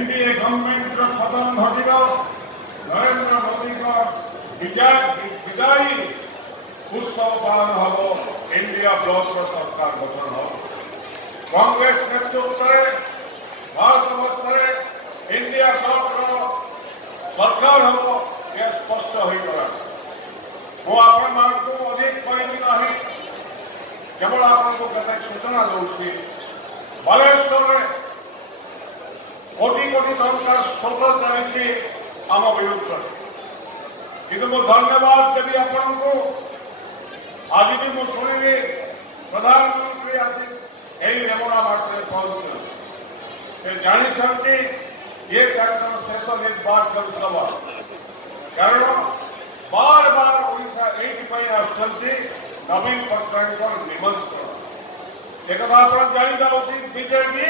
NDA government पतन घटिल नरेंद्र मोदी विदायी उत्सव पालन हम इंडिया ब्लॉक सरकार गठन हम कांग्रेस नेतृत्व भारत वर्ष इंडिया ब्लॉक सरकार हम यह स्पष्ट होगा। मुझे अधिक कहबी ना केवल आपको कतक सूचना दूसरी बालेश्वर में कोटी कोटी टंकार स्रोत चली आम विरुद्ध कि धन्यवाद देवी आपण को आज भी मुझे शुणी प्रधानमंत्री आसी यही रेमुणा माटे पहुंचे जानी ये शेष निर्वाचन सभा कारण बार बार ओडिशा ये नवीन पट्टनायक निमंत्रण एक जाना उचित बीजेपी